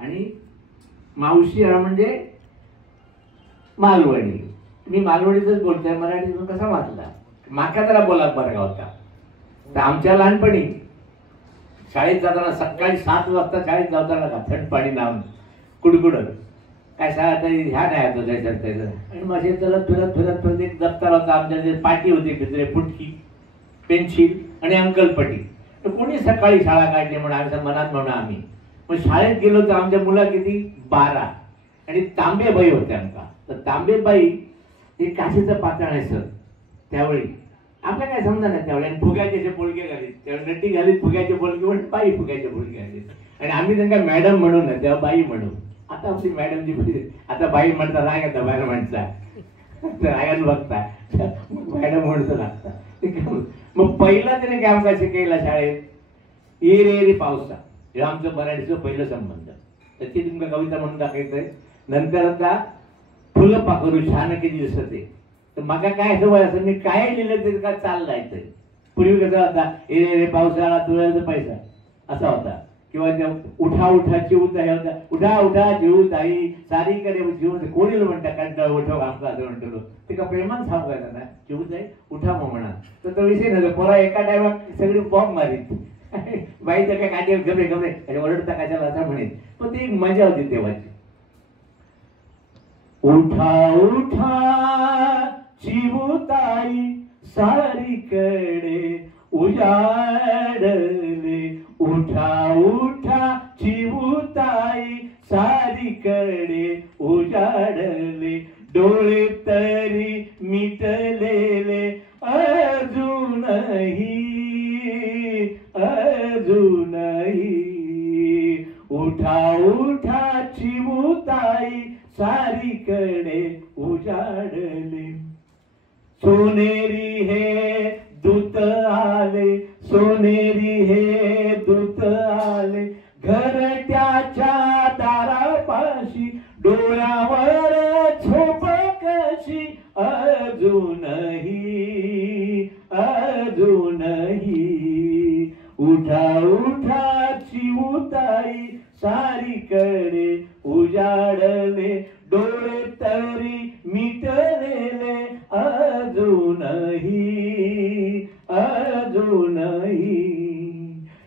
आणि मावशी म्हणजे मालवणी. मी मालवणीतच बोलतोय, मराठीतून कसा वाचला माका जरा बोला बरं होता. तर आमच्या लहानपणी शाळेत जाताना सकाळी 7 वाजता शाळेत जाताना का थंड पाणी नाव कुडकुडत काय शाळा ह्या नाही होतं त्याच्यात. आणि माझे चलत फिरत फिरत फिरत एक दप्तर होता आमच्या, जे पाटी होती तिथे पुटकी पेन्सिल आणि अंकलपट्टी. तर कोणी सकाळी शाळा काढली म्हणून आमच्या मनात म्हणून आम्ही मग शाळेत गेलो तर आमच्या मुला किती 12 आणि तांबेबाई होत्या आमका. तर तांबेबाई हे काशीचं पातळ आहे सर. त्यावेळी आपल्याला काय समजा नाही त्यावेळी. आणि फुग्याचे पोलके घालीत त्यावेळी नट्टी घालीत फुग्याचे पोलके म्हणून बाई फुग्याचे पोलके घालीत आणि आम्ही त्यांना मॅडम म्हणू ना तेव्हा बाई म्हणू. आता आपली मॅडमची आता बाई म्हणता राग येता बाहेर म्हणता रागात बघता मॅडम म्हणतो लागता. मग पहिला त्याने काय आमका शिकायला शाळेत ये रे रे पावसा हे आमचं मराठीचं पहिलं संबंध. त्याची तुमका कविता म्हणून दाखवायचंय. नंतर आता फुलं पाखरू छान किती दिसते. तर मका काय सवय असं मी काय लिहिलं ते का चाल जायचंय. पूर्वी कसा होता ए रे रे पावसाळा तुळ्याचा पैसा असा होता. किंवा त्या उठा उठा चिवता हे होता उठा उठा चिवताई सारी कडे चिवत कोणी म्हणता कंटाळ उठव आमचा असं म्हणतो. ते का प्रेमान सांगायचं ना चिवताई उठा मग म्हणा. तर तो विषय नव्हता. पोरा एका टायमात सगळी बॉम्ब मारीत बाईच्या काय काटे गबरे गबरे ओरडता कशाला असं म्हणेन. पण ती मजा होती तेव्हाची. उठा उठा चिवताई सारीकडे उजाडले. उठा उठा चिवताई सारीकडे उजाडले. डोळे तरी मिटलेले अजूनही अजूनही. उठा उठा चिवताई सारीकडे उजाडले. सोनेरी हे दूत आले सोनेरी हे दूत आले. घरट्याच्या दारापाशी डोळ्यावर झोप कशी अजूनही अजूनही. उठा उठा चिवताई सारीकडे उजाडले. डोळे तरी मिटलेले अजूनही अजूनही.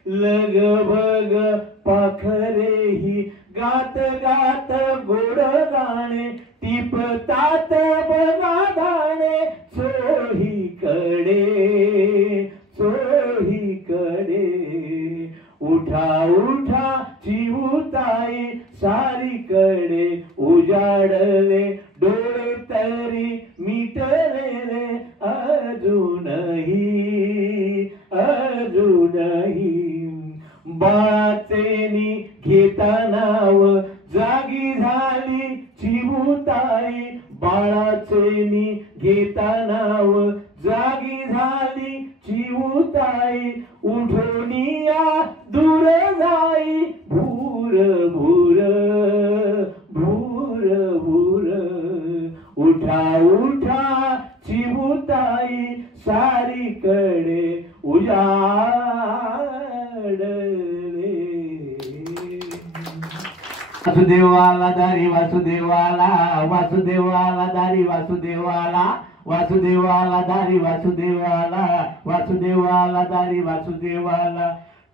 लगबग पाखरेही गात गात गोड गाणे टिपतात बघा दाणे चोहीकडे चोहीकडे. उठा उठा चिवताई सारीकडे उजाडले. डोळे तरी मिटलेले अजूनही अजूनही. बाळाचे घेता नाव जागी झाली चिवताई. बाळाचे घेता नाव जागी झाली चिवताई. उठोनिया दूर जाई भूर भूर भूर भूर. उठा उठा चिवताई सारीकडे उजाडले. वासुदेवाला दारी वासुदेवाला वासुदेवाला दारी वासुदेवाला वासुदेवाला दारी वासुदेवाला वासुदेवाला दारी वासुदेवाला.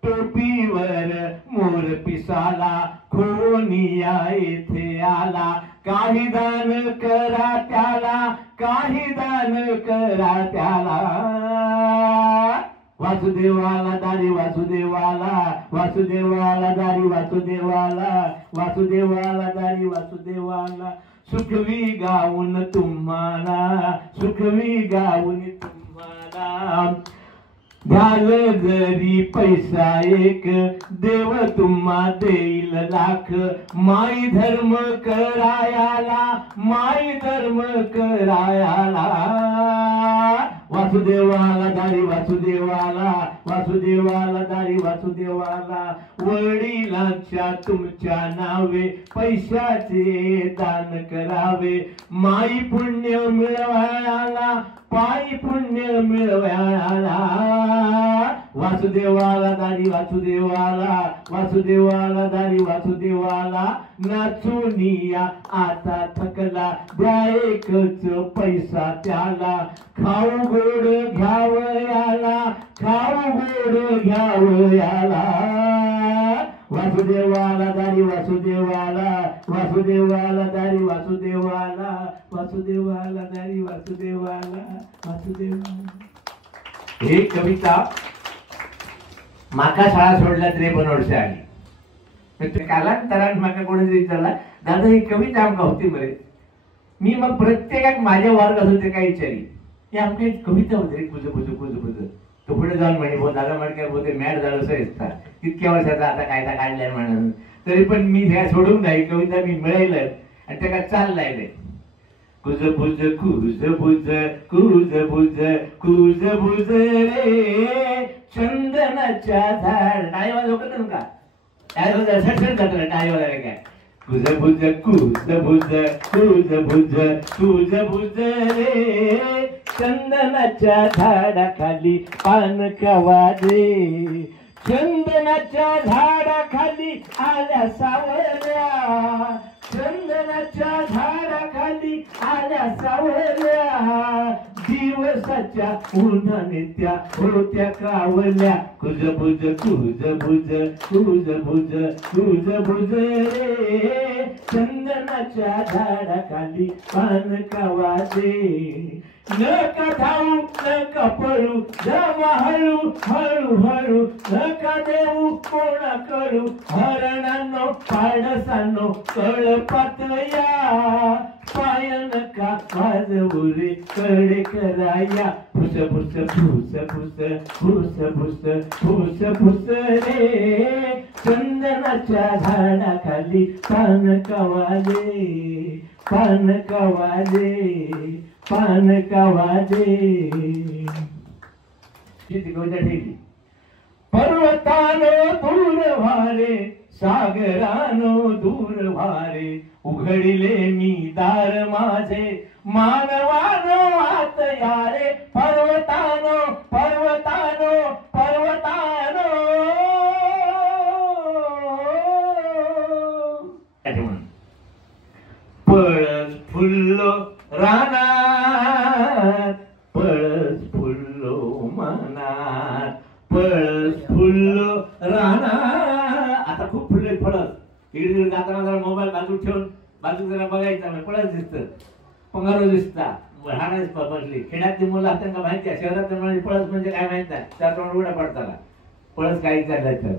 टोपीवर मोर पिसाला खोनिया येथे आला. काही दान करा त्याला काही दान करा त्याला. वासुदेवाला दारी वासुदेवाला वासुदेवाला दारी वासुदेवाला वासुदेवाला दारी वासुदेवाला. सुखवी गाऊन तुम्हाला सुखवी गाऊन तुम्हाला. झाल जरी पैसा एक देव तुम्हा देईल लाख. माई धर्म करायाला माई धर्म करायाला. वासुदेवाला दारी वासुदेवाला वासुदेवाला दारी वासुदेवाला. वडिलांच्या तुमच्या नावे पैशाचे दान करावे. माई पुण्य मिळवायला पायी पुण्य मिळवायला. वासुदेवाला दारी वासुदेवाला, वासुदेवाला दारी वासुदेवाला, नाचूनिया आता थकला, द्या एकच पैसा त्याला, खाऊ गोड घ्यावयाला, खाऊ गोड घ्यावयाला, वासुदेवाला दारी वासुदेवाला, वासुदेवाला दारी वासुदेवाला, वासुदेवाला दारी वासुदेवाला, वासुदेवाला. ही कविता माका शाळा सोडल्या 53 वर्ष आली. कालांतरान माका कोणी विचारला, दादा ही कविता आमका होती बरे. मी मग प्रत्येकाक माझ्या वर्गात होते काय विचारी, हे आमका एक कविता होती कुज कुज कुज कुज. तो पुढे जाऊन म्हणे भाऊ दादा मडक्या बोलते मॅट झालं असं असतात तितक्या वर्षाचा आता कायदा काढलाय म्हणून. तरी पण मी ह्या सोडून नाही कविता मी मिळायला आणि त्या चाललाय रे. कुज बुज कुज बुज कुज बुज कुज बुज रे चंदनाच्या झाड. टाळी वाजव का का टाळी वाजव सटसट जातं टाळी वाजवायला काय. कुज बुज कुज बुज कुज बुज कुज बुज रे चंदनाच्या झाडाखाली पान कवादे, चंदनाच्या झाडाखाली आल्या सावल्या, चंदनाच्या झाडाखाली आल्या सावल्या, दिवसाच्या उन्हाने त्या होत्या कावल्या. कुज बुज कुज बुज कुज बुज कुज बुज रे चंदनाच्या झाडाखाली पान कवादे. नका धावू नका पळू जावा हळू हळू हळू, नका देऊ कोणाकडू हरणांनो पाडसांनो कळपात या, पाय नका वाजवू रे कडे कराया. फुस फुस फुस फुस फुस फुस फुस फुस रे चंदनाच्या झाडाखाली पान कवाले, पान कवाले, पान कवाले. कविता ठेवली. पर्वतानो दूर भारे सागरानो दूर भारे, उघडिले मी दार माझे मानवानो आत यारे. पर्वतानो पर्वतानो पर्वतानो. पळस फुल्लो रानात, पळस फुल्लो मनात, पळस फुल्लो रानात. आता खूप फुलले फळस. इकडे जाताना जरा मोबाईल बाजू ठेवून बाजू जरा बघायचा पळस दिसतं, पंगारो दिसता, राहणार बसली. खेड्यातली मुलं आता का माहिती आहे, शहरात म्हणजे पळस म्हणजे काय माहित नाही, त्याप्रमाणे उड्या पडताना पळस काही चाललं.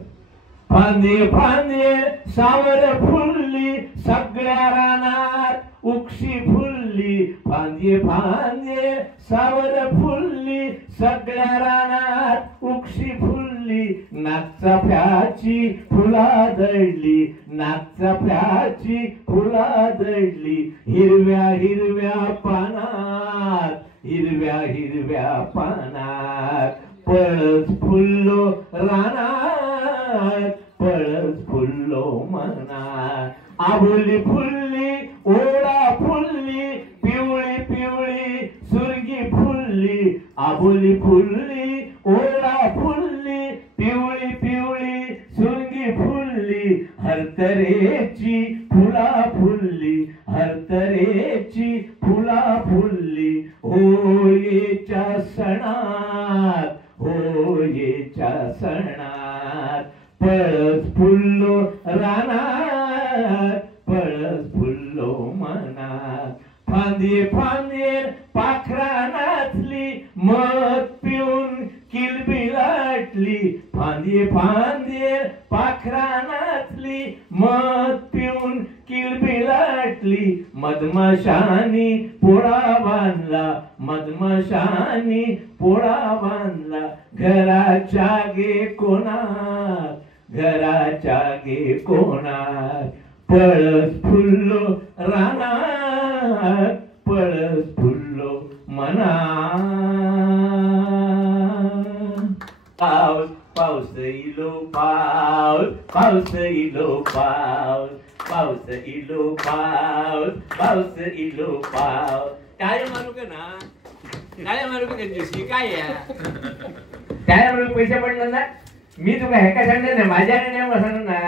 फांदे फांदे सावर फुलली सगळ्या रानात, उक्षी फुलली. फांदे फांदे सावर फुलली सगळ्या रानात, उक्षी फुलली. नागचा फ्याची फुला दडली, नागचा फ्याची फुला दडली. हिरव्या हिरव्या पानात, हिरव्या हिरव्या पानात, पळस फुल्लो रानात, पळस फुल्लो मनात. आबोली फुलली ओढा फुलली, पिवळी पिवळी सुरगी फुलली. आबोली फुलली ओढा फुलली, पिवळी पिवळी सुरगी फुलली. हरतरेची फुला फुलली, हरतरेची फुला फुलली. होळीच्या सणात, होळीच्या सणात, पळस फुल्लो रानात, पळस फुल्लो मनात. फांदे फांदे पाखरा नाचली, मध पिऊन किलबिलाटली. फांदे फांदे पाखरा नाचली, मध पिऊन किलबिलाटली. मधमाशानी पोळा बांधला, मधमाशानी पोळा बांधला. घराच्या गे कोणात, घराच्या गे कोणात, पळस फुल्लो रानात, पळस फुल्लो मनात. पाऊस पाऊस इलो पाऊस, पाऊस इलो पाऊस, पाऊस इलो पाऊस, पाऊस इलो पाऊस. टाळी मारू का ना, टाळी मारू का त्यांच्याशी काय त्यामुळे पैसे पडले ना मी तुला हे काय सांगणार नाही माझ्याने नाही म्हणून ना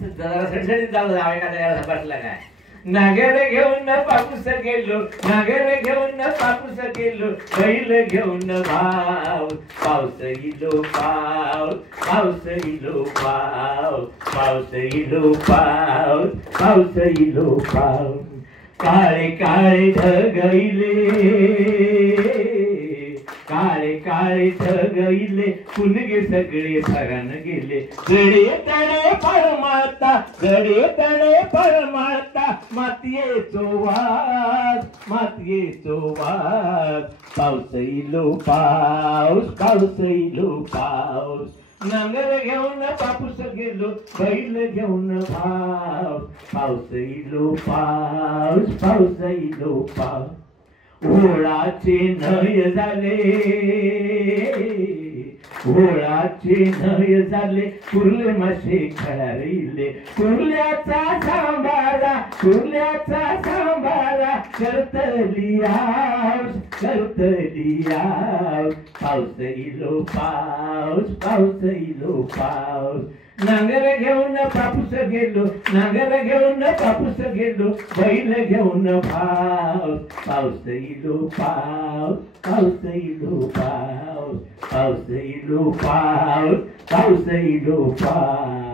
जरा सडसडीत झालं जावं एखाद्या बसला काय नागर घेऊन पापूस गेलो नागर घेऊन पापूस गेलो बैल घेऊन भाव पाऊस इलो पाव पाऊस इलो पाव पाऊस इलो पाव पाऊस इलो पाव काळे काळे ढगईले काळे काळे ढगईले पुनगे सगळे भरण गेले गडे तळे परमाता गडे तळे परमाता मातीयेचो वास पाऊस इलो पाऊस पाऊस इलो पाऊस नांगर घेऊन पापूस गेलो बैल घेऊन भाव पाऊस इलो पाऊस पाऊस इलो पाऊस ओळाचे नय झाले ओळाचे नय झाले कुर्ले मासे खळारिले कुर्ल्याचा सांभाळा करतलियास पाऊस इलो पाऊस पाऊस इलो पाऊस नांगर घेऊन पापूस गेलो नांगर घेऊन पापूस गेलो बैल घेऊन भाव पाऊस इलो पाऊस पाऊस इलो पाऊस पाऊस इलो पाऊस पाऊस इलो पाऊस